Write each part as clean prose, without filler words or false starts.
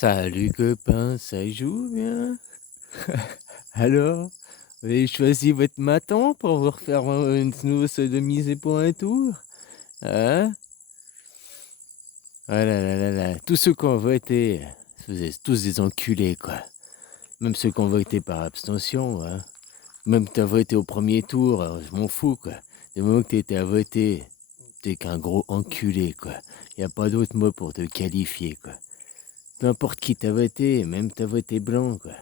Salut copain, ça joue bien? Alors, vous avez choisi votre maton pour vous refaire une snooze sodomisée pour un tour? Hein? Ah là là là là, tous ceux qui ont voté, vous êtes tous des enculés quoi. Même ceux qui ont voté par abstention, hein. Même que t'as voté au premier tour, je m'en fous quoi. Du moment que t'étais à voter, t'es qu'un gros enculé quoi. Y a pas d'autre mot pour te qualifier quoi. Peu importe qui t'a voté, même t'as voté blanc quoi.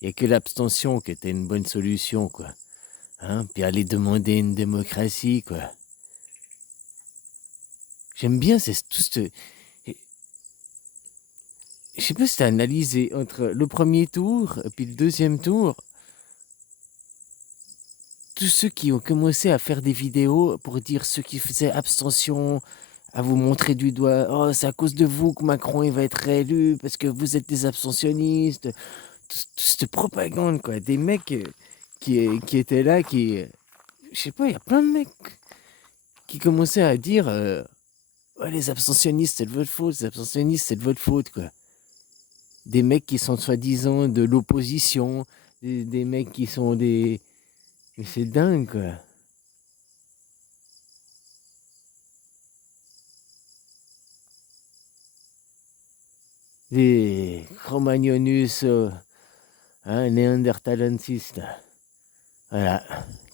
Il n'y a que l'abstention qui était une bonne solution, quoi. Hein? Puis aller demander une démocratie, quoi. J'aime bien, c'est tout ce... Je sais pas si t'as analysé entre le premier tour et puis le deuxième tour, tous ceux qui ont commencé à faire des vidéos pour dire ceux qui faisaient abstention, à vous montrer du doigt, oh, c'est à cause de vous que Macron il va être réélu, parce que vous êtes des abstentionnistes, toute cette propagande, quoi. Des mecs qui étaient là, je sais pas, il y a plein de mecs qui commençaient à dire ouais, les abstentionnistes, c'est de votre faute, les abstentionnistes, c'est de votre faute, quoi. Des mecs qui sont soi-disant de l'opposition, des mecs qui sont des. Mais c'est dingue, quoi. Des Cro-Magnonus, hein, néandertalensis, là. Voilà.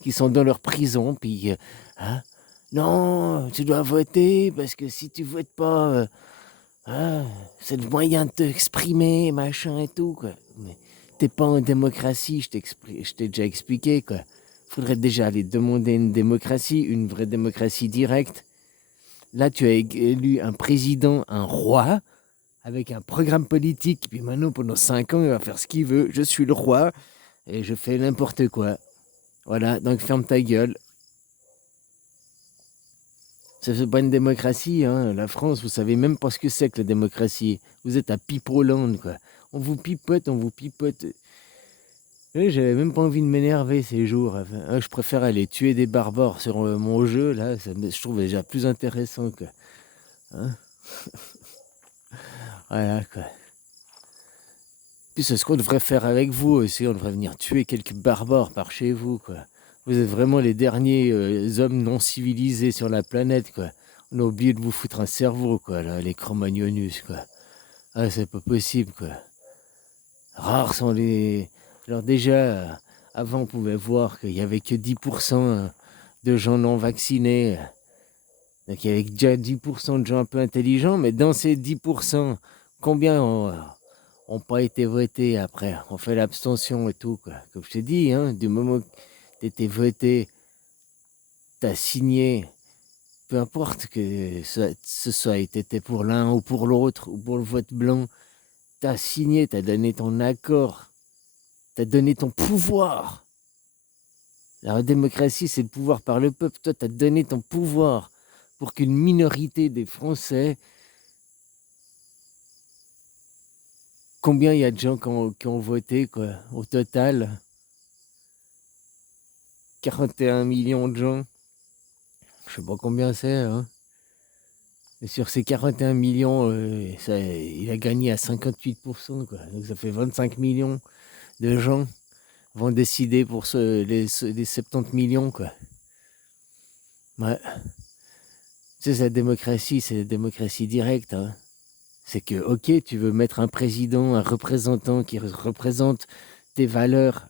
Qui sont dans leur prison, puis. Hein, non, tu dois voter, parce que si tu votes pas, ah, c'est le moyen de t'exprimer, machin et tout, quoi. Mais t'es pas en démocratie, je t'ai déjà expliqué, quoi. Faudrait déjà aller demander une démocratie, une vraie démocratie directe. Là, tu as élu un président, un roi, avec un programme politique, puis maintenant, pendant 5 ans, il va faire ce qu'il veut. Je suis le roi, et je fais n'importe quoi. Voilà, donc ferme ta gueule. Ça c'est pas une démocratie, hein. La France, vous savez même pas ce que c'est que la démocratie. Vous êtes à Pipoland, quoi. On vous pipote, on vous pipote. J'avais même pas envie de m'énerver ces jours. Enfin, je préfère aller tuer des barbares sur mon jeu, là. Je trouve déjà plus intéressant, quoi. Hein. Voilà, quoi. Puis c'est ce qu'on devrait faire avec vous aussi. On devrait venir tuer quelques barbares par chez vous, quoi. Vous êtes vraiment les derniers hommes non civilisés sur la planète, quoi. On a oublié de vous foutre un cerveau, quoi, là, les Cro-Magnonus, quoi. Ah, c'est pas possible, quoi. Rares sont les... Alors déjà, avant, on pouvait voir qu'il y avait que 10% de gens non vaccinés. Donc il y avait déjà 10% de gens un peu intelligents, mais dans ces 10%, combien ont pas été votés après? On fait l'abstention et tout, quoi. Comme je t'ai dit, hein, du moment que tu étais voté, tu as signé, peu importe que ce soit été pour l'un ou pour l'autre, ou pour le vote blanc, tu as signé, tu as donné ton accord, tu as donné ton pouvoir. La démocratie, c'est le pouvoir par le peuple. Toi, tu as donné ton pouvoir pour qu'une minorité des Français. Combien il y a de gens qui ont voté, quoi, au total? 41 millions de gens. Je sais pas combien c'est, hein. Et sur ces 41 millions, il a gagné à 58%, quoi. Donc ça fait 25 millions de gens vont décider pour les 70 millions, quoi. Ouais. Tu sais, c'est la démocratie directe, hein. C'est que, ok, tu veux mettre un président, un représentant qui représente tes valeurs,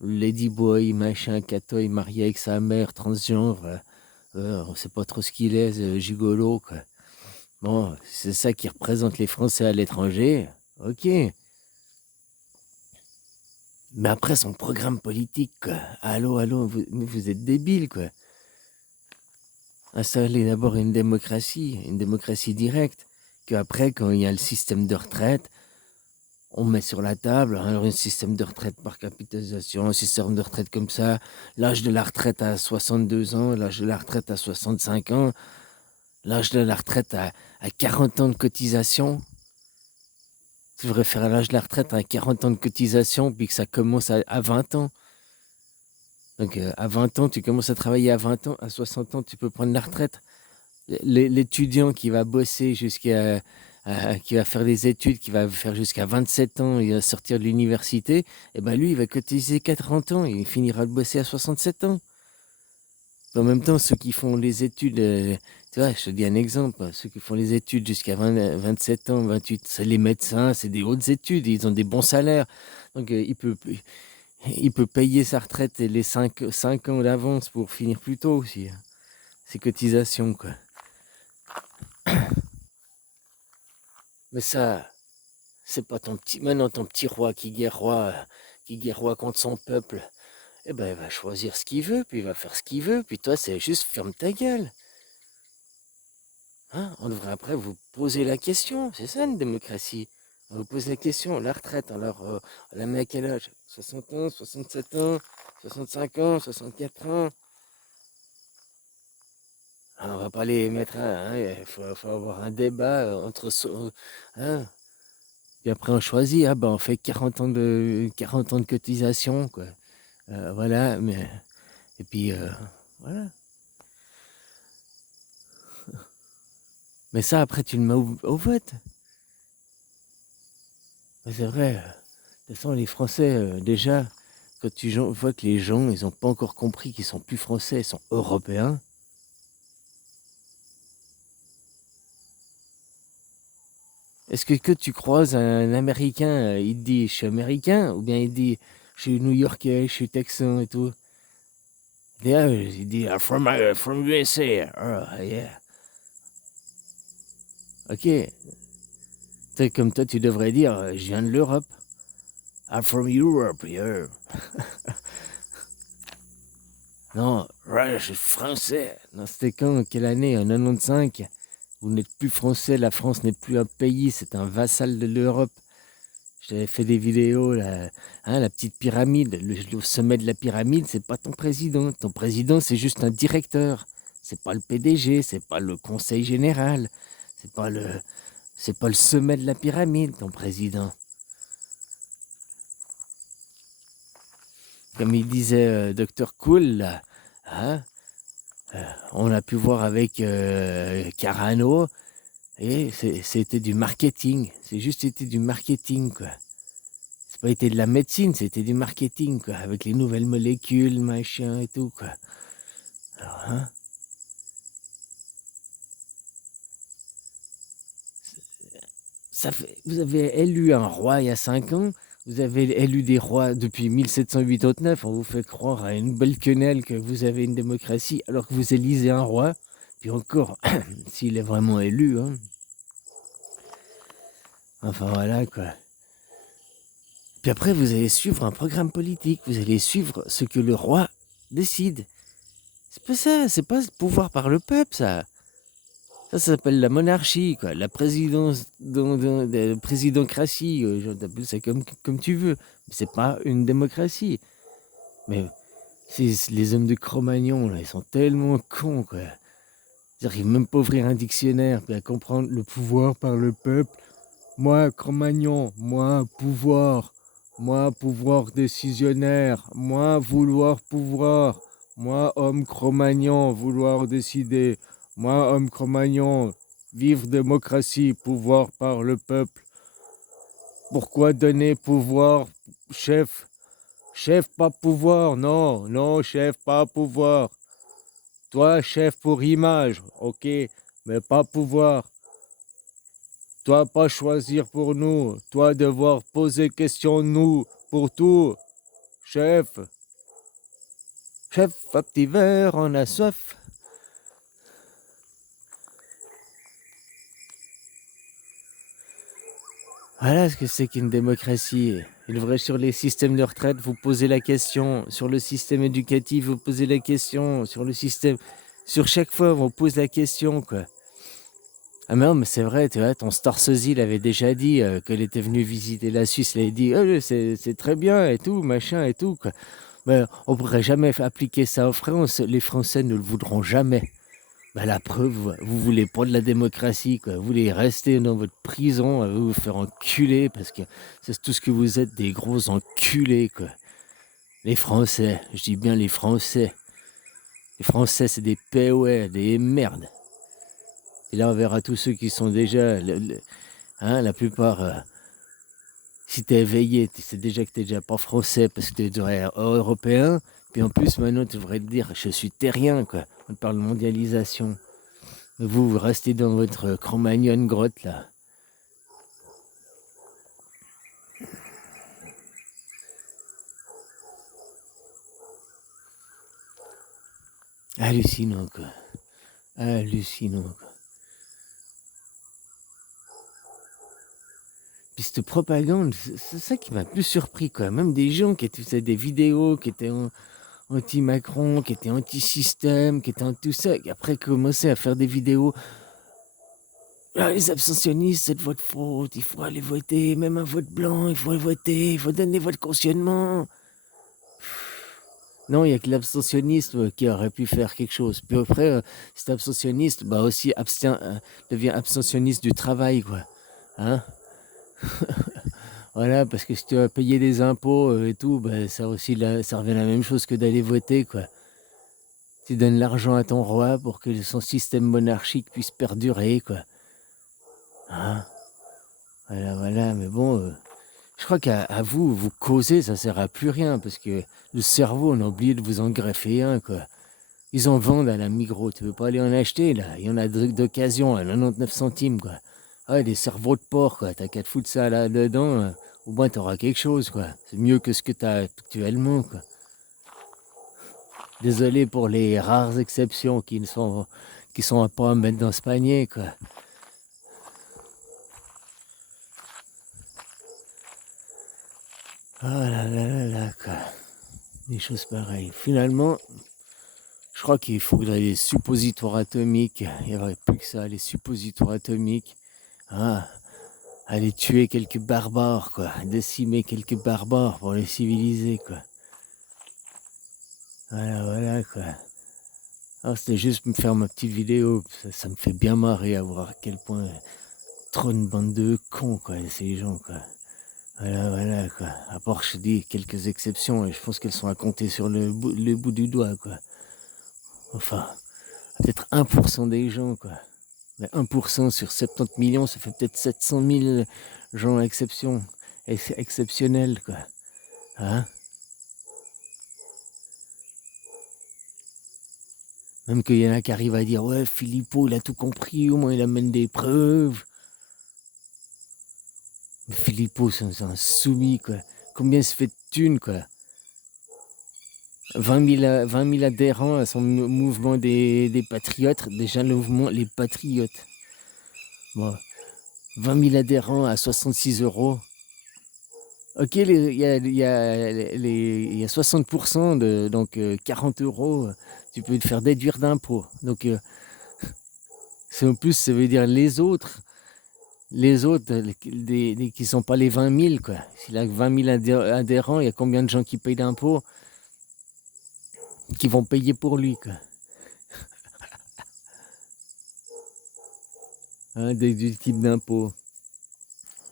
ladyboy, machin, catoy, marié avec sa mère, transgenre, on sait pas trop ce qu'il est, gigolo, quoi. Bon, c'est ça qui représente les Français à l'étranger, ok. Mais après, son programme politique, quoi. Allô, allô, vous êtes débiles, quoi. Installer d'abord une démocratie directe, qu'après, quand il y a le système de retraite, on met sur la table un système de retraite par capitalisation, un système de retraite comme ça, l'âge de la retraite à 62 ans, l'âge de la retraite à 65 ans, l'âge de la retraite à 40 ans de cotisation. Tu devrais faire l'âge de la retraite à 40 ans de cotisation, puis que ça commence à 20 ans. Donc à 20 ans, tu commences à travailler à 20 ans, à 60 ans, tu peux prendre la retraite. L'étudiant qui va bosser jusqu'à qui va faire des études, qui va faire jusqu'à 27 ans, il va sortir de l'université, et ben lui, il va cotiser 40 ans et il finira de bosser à 67 ans. En même temps, ceux qui font les études, tu vois, je te dis un exemple, ceux qui font les études jusqu'à 27 ans, 28, c'est les médecins, c'est des hautes études, ils ont des bons salaires. Donc, il peut payer sa retraite et les 5 ans d'avance pour finir plus tôt aussi, hein. Ses cotisations, quoi. Mais ça, c'est pas maintenant ton petit roi qui guerroie contre son peuple. Eh ben, il va choisir ce qu'il veut, puis il va faire ce qu'il veut, puis toi, c'est juste ferme ta gueule. Hein, on devrait après vous poser la question, c'est ça une démocratie. On vous pose la question, la retraite, alors on la met à quel âge? 60 ans, 67 ans, 65 ans, 64 ans? Ah, on va pas les mettre, hein, il faut avoir un débat hein. Puis après on choisit, ah ben on fait 40 ans de cotisation, quoi. Voilà, mais et puis voilà. Mais ça après tu le mets au vote. Mais c'est vrai. De toute façon, les Français, déjà, quand tu vois que les gens, ils ont pas encore compris qu'ils sont plus français, ils sont européens. Est-ce que tu croises un Américain, il te dit je suis américain, ou bien il te dit je suis New-Yorkais, je suis texan et tout. Il dit from USA. Oh, yeah. Ok. Comme toi, tu devrais dire je viens de l'Europe. I'm from Europe, yeah. Non, ouais, je suis français. Non, c'était quand? Quelle année? En 95? Vous n'êtes plus français, la France n'est plus un pays, c'est un vassal de l'Europe. J'avais fait des vidéos, là, hein, la petite pyramide, le sommet de la pyramide, c'est pas ton président. Ton président, c'est juste un directeur. C'est pas le PDG, c'est pas le conseil général, c'est pas le, c'est pas le sommet de la pyramide, ton président. Comme il disait Dr Cool, là, hein, on a pu voir avec Carano, et c'était du marketing. C'est juste été du marketing, quoi. C'est pas été de la médecine, c'était du marketing, quoi. Avec les nouvelles molécules, machin et tout, quoi. Alors, hein, vous avez élu un roi il y a 5 ans. Vous avez élu des rois depuis 1789. On vous fait croire à une belle quenelle que vous avez une démocratie, alors que vous élisez un roi. Puis encore, s'il est vraiment élu, hein. Enfin voilà, quoi. Puis après, vous allez suivre un programme politique, vous allez suivre ce que le roi décide. C'est pas ça, c'est pas pouvoir par le peuple, ça. Ça s'appelle la monarchie, quoi. La présidence, présidocratie, t'appelles ça comme tu veux. Mais c'est pas une démocratie. Mais les hommes de Cro-Magnon, là, ils sont tellement cons, quoi. Ils n'arrivent même pas à ouvrir un dictionnaire, puis à comprendre le pouvoir par le peuple. Moi, Cro-Magnon, moi, pouvoir décisionnaire, moi, vouloir pouvoir, moi, homme Cro-Magnon, vouloir décider, moi, homme Cro-Magnon, vivre démocratie, pouvoir par le peuple. Pourquoi donner pouvoir, chef? Chef, pas pouvoir, non, non, chef, pas pouvoir. Toi, chef pour image, ok, mais pas pouvoir. Toi, pas choisir pour nous. Toi, devoir poser question nous pour tout. Chef, chef, à petit verre, on a soif. Voilà ce que c'est qu'une démocratie. Il devrait sur les systèmes de retraite vous poser la question. Sur le système éducatif, vous posez la question. Sur le système... Sur chaque fois, on pose la question, quoi. Ah mais non, mais c'est vrai, tu vois, ton Storsosy l'avait déjà dit, qu'elle était venue visiter la Suisse, elle avait dit, oh, c'est très bien et tout, machin et tout, quoi. Mais on ne pourrait jamais appliquer ça aux France, les Français ne le voudront jamais. Bah, la preuve, vous voulez pas de la démocratie, quoi. Vous voulez rester dans votre prison, vous faire enculer, parce que c'est tout ce que vous êtes, des gros enculés, quoi. Les Français, je dis bien les Français. Les Français, c'est des POR, des merdes. Et là, on verra tous ceux qui sont déjà... Hein, la plupart, si t'es éveillé, tu sais déjà que t'es déjà pas français parce que t'es déjà européen. Puis en plus, maintenant, tu devrais te dire, je suis terrien, quoi. On parle de mondialisation. Mais vous restez dans votre Cro-Magnon grotte, là. Hallucinant, quoi. Hallucinant, quoi. Puis cette propagande, c'est ça qui m'a plus surpris, quoi. Même des gens qui faisaient des vidéos, qui étaient anti-Macron, qui étaient anti-système, qui étaient en tout ça, qui après commençaient à faire des vidéos. Ah, les abstentionnistes, c'est de votre faute, il faut aller voter, même un vote blanc, il faut voter, il faut donner votre cautionnement. Non, il n'y a que l'abstentionniste qui aurait pu faire quelque chose. Puis après, cet abstentionniste, bah aussi devient abstentionniste du travail, quoi. Hein? Voilà, parce que si tu vas payer des impôts et tout, bah, ça aussi, ça revient à la même chose que d'aller voter, quoi. Tu donnes l'argent à ton roi pour que son système monarchique puisse perdurer, quoi. Hein? Voilà, mais bon, je crois qu'à vous causer, ça sert à plus rien, parce que le cerveau, on a oublié de vous en greffer un, quoi. Ils en vendent à la Migros, tu veux pas aller en acheter, là? Il y en a d'occasion à 99 centimes, quoi. Ah, des cerveaux de porc, quoi. T'as qu'à te foutre ça là-dedans, au moins t'auras quelque chose, quoi. C'est mieux que ce que t'as actuellement, quoi. Désolé pour les rares exceptions qui sont pas à mettre dans ce panier, quoi. Ah là, quoi. Des choses pareilles. Finalement, je crois qu'il faudrait les suppositoires atomiques. Il n'y aurait plus que ça, les suppositoires atomiques. Ah, aller tuer quelques barbares, quoi. Décimer quelques barbares pour les civiliser, quoi. Voilà, quoi. Alors, c'était juste me faire ma petite vidéo. Ça me fait bien marrer à voir à quel point trop une bande de cons, quoi, ces gens, quoi. Voilà, quoi. À part, je dis, quelques exceptions, et je pense qu'elles sont à compter sur le bout du doigt, quoi. Enfin, peut-être 1% des gens, quoi. Mais 1% sur 70 millions, ça fait peut-être 700 000 gens exceptionnels, quoi. Hein? Même qu'il y en a qui arrivent à dire, ouais, Philippot, il a tout compris, au moins il amène des preuves. Mais Philippot, c'est un soumis, quoi. Combien il se fait de thunes, quoi? 20 000 adhérents à son mouvement des patriotes. Déjà, le mouvement Les Patriotes. Bon, 20 000 adhérents à 66 euros. Ok, il y a 60%, donc 40 euros, tu peux te faire déduire d'impôts. Donc, en plus, ça veut dire les autres qui ne sont pas les 20 000, quoi. S'il a 20 000 adhérents, il y a combien de gens qui payent d'impôts qui vont payer pour lui, quoi. Hein, du type d'impôt.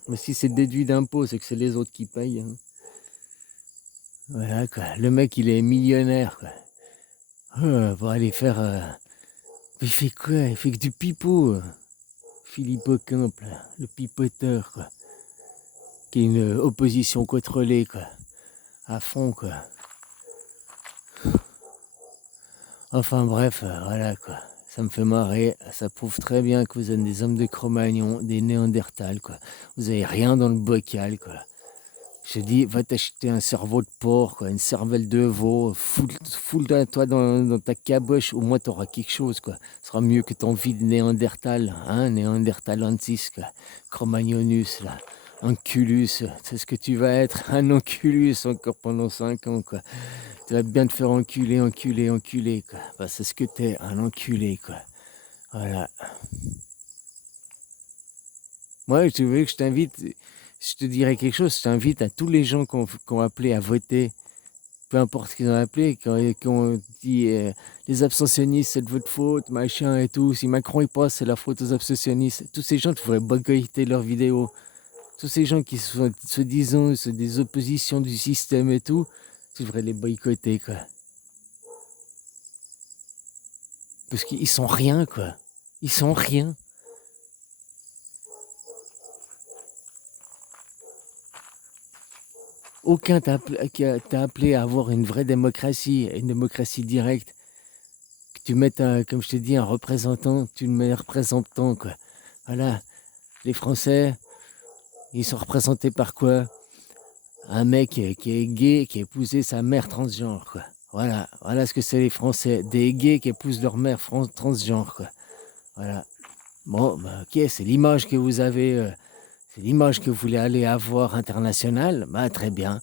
Mais si c'est déduit d'impôts, c'est que c'est les autres qui payent. Hein. Voilà, quoi. Le mec, il est millionnaire, quoi. Pour aller faire. Il fait quoi? Il fait que du pipeau. Philippe Ocamp, là, le pipoteur, quoi. Qui est une opposition contrôlée, quoi. À fond, quoi. Enfin bref, voilà, quoi. Ça me fait marrer. Ça prouve très bien que vous êtes des hommes de Cro-Magnon, des Néandertals, quoi. Vous avez rien dans le bocal, quoi. Je te dis, va t'acheter un cerveau de porc, quoi, une cervelle de veau, foule-toi dans ta caboche, au moins t'auras quelque chose, quoi. Ce sera mieux que ton vie de Néandertal, hein, Néandertalensis, quoi. Cro-Magnonus, là. Anculus, c'est ce que tu vas être, un Anculus encore pendant 5 ans, quoi. Tu vas bien te faire enculer, quoi. Bah, c'est ce que t'es, un enculé, quoi. Voilà. Moi, tu veux que je t'invite, je te dirais quelque chose, je t'invite à tous les gens qui ont appelé à voter, peu importe ce qu'ils ont appelé, qui ont dit les abstentionnistes, c'est de votre faute, machin et tout. Si Macron il passe, c'est la faute aux abstentionnistes. Tous ces gens, tu devrais boycotter leurs vidéos. Tous ces gens qui se disant c'est des oppositions du système et tout, tu devrais les boycotter, quoi. Parce qu'ils sont rien, quoi. Ils sont rien. Aucun t'a appelé à avoir une vraie démocratie, une démocratie directe. Que tu mettes, comme je t'ai dit, un représentant, que tu le mets représentant, quoi. Voilà. Les Français, ils sont représentés par quoi? Un mec qui est gay, qui a épousé sa mère transgenre, quoi. Voilà ce que c'est les Français. Des gays qui épousent leur mère transgenre, quoi. Voilà. Bon, bah, ok, c'est l'image que vous avez, c'est l'image que vous voulez aller avoir internationale. Bah, très bien.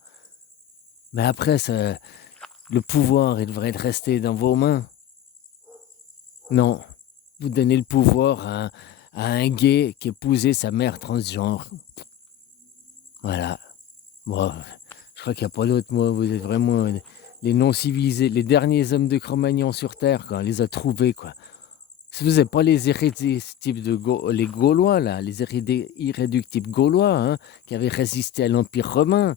Mais après, le pouvoir, il devrait rester dans vos mains. Non. Vous donnez le pouvoir à un gay qui épousait sa mère transgenre. Voilà. Bon, je crois qu'il n'y a pas d'autre mot. Vous êtes vraiment les non-civilisés, les derniers hommes de Cro-Magnon sur Terre, quoi. On les a trouvés, quoi. Si vous n'êtes pas les irréductibles les Gaulois, là, les irréductibles Gaulois, hein, qui avaient résisté à l'Empire romain,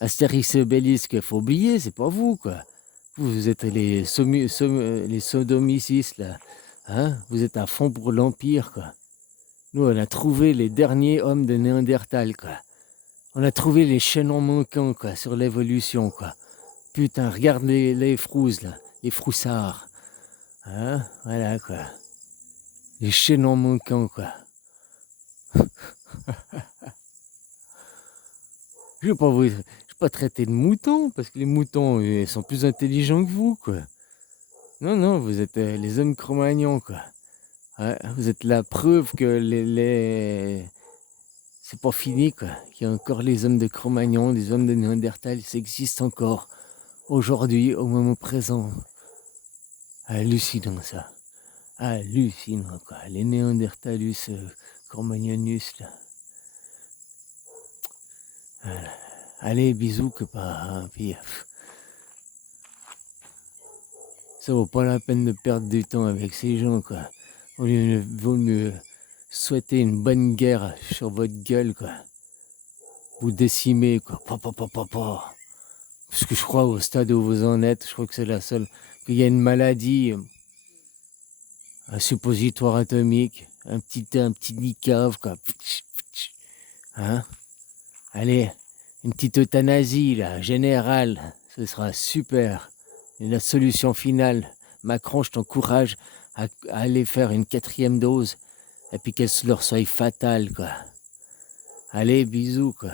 Astérix et Obélix, il faut oublier, c'est pas vous, quoi. Vous êtes les sodomicistes, là. Hein, vous êtes à fond pour l'Empire, quoi. Nous, on a trouvé les derniers hommes de Néandertal, quoi. On a trouvé les chaînons manquants, quoi, sur l'évolution, quoi. Putain, regarde les frouzes, là, les froussards. Hein, voilà, quoi. Les chaînons manquants, quoi. Je vais pas traiter de moutons, parce que les moutons, ils sont plus intelligents que vous, quoi. Non, non, vous êtes les hommes Cro-Magnons, quoi. Ouais, vous êtes la preuve que c'est pas fini, quoi. Qu'il y a encore les hommes de Cro-Magnon, les hommes de Néandertal, ça existe encore. Aujourd'hui, au moment présent. Hallucinant, ça. Hallucinant, quoi. Les Néandertalus, Cro-Magnonus, là. Voilà. Allez, bisous, que pas. Hein, puis, ça vaut pas la peine de perdre du temps avec ces gens, quoi. Vaut mieux souhaiter une bonne guerre sur votre gueule, quoi. Vous décimer, quoi. Pa. Parce que je crois au stade où vous en êtes, je crois que c'est la seule. Qu'il y a une maladie, un suppositoire atomique, un petit nicave, quoi. Hein? Allez, une petite euthanasie, là, générale, ce sera super. Et la solution finale, Macron, je t'encourage à aller faire une 4e dose, et puis qu'elle leur soit fatale, quoi. Allez, bisous, quoi.